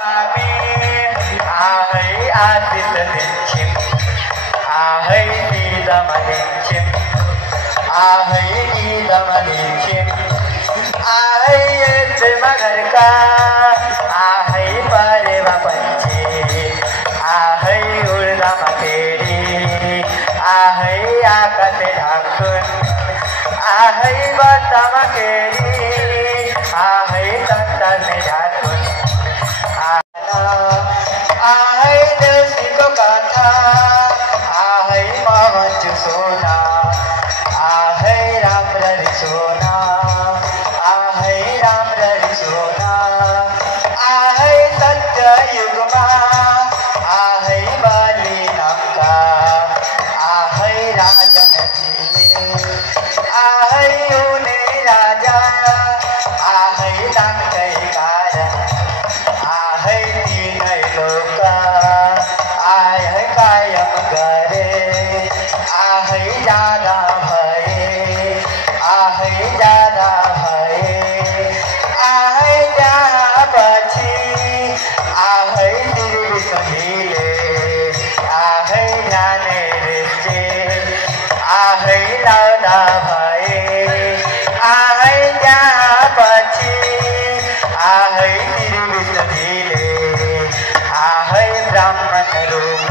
आहै आशिष दिन्छौँ आहै निदमा दिन्छौँ आहै निदमा दिन्छौँ आहै यसमा घरका आहै परेवा पन्छे आहै उर्दामा फेरि आहै आकाश ढाक्छुन् आहै बत्तामा फेरि आहै संसारले ढाक्छुन् आहै देशीको कथा आहै म भन्छु सोना आहै राम्ररी सोना आहै राम्ररी सोना आहै सत्य युगमा आहै बलि नामका आहै राजा आहै हुने राजा आहै नामकै कारण आहै तिनै लोक आहै कायम गरे आहै जादा भए आहै जादा भए आहै त्यहाँ पछि आहै तिर्भिले आहै ध्याने रेचे आहै लाउदा भए आहै त्यहाँ पछि आहै तिर्भिले आहै ब्राह्मण रूप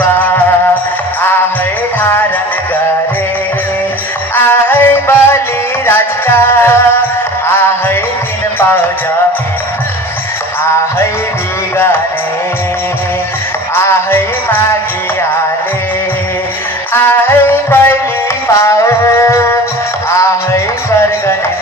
आहै धारण गरे आहै बलि राजका आहै तिन पाउ जमिन आहै बिगाने आहै मागिहाले आहै बलि पाउ आहै स्वर्गने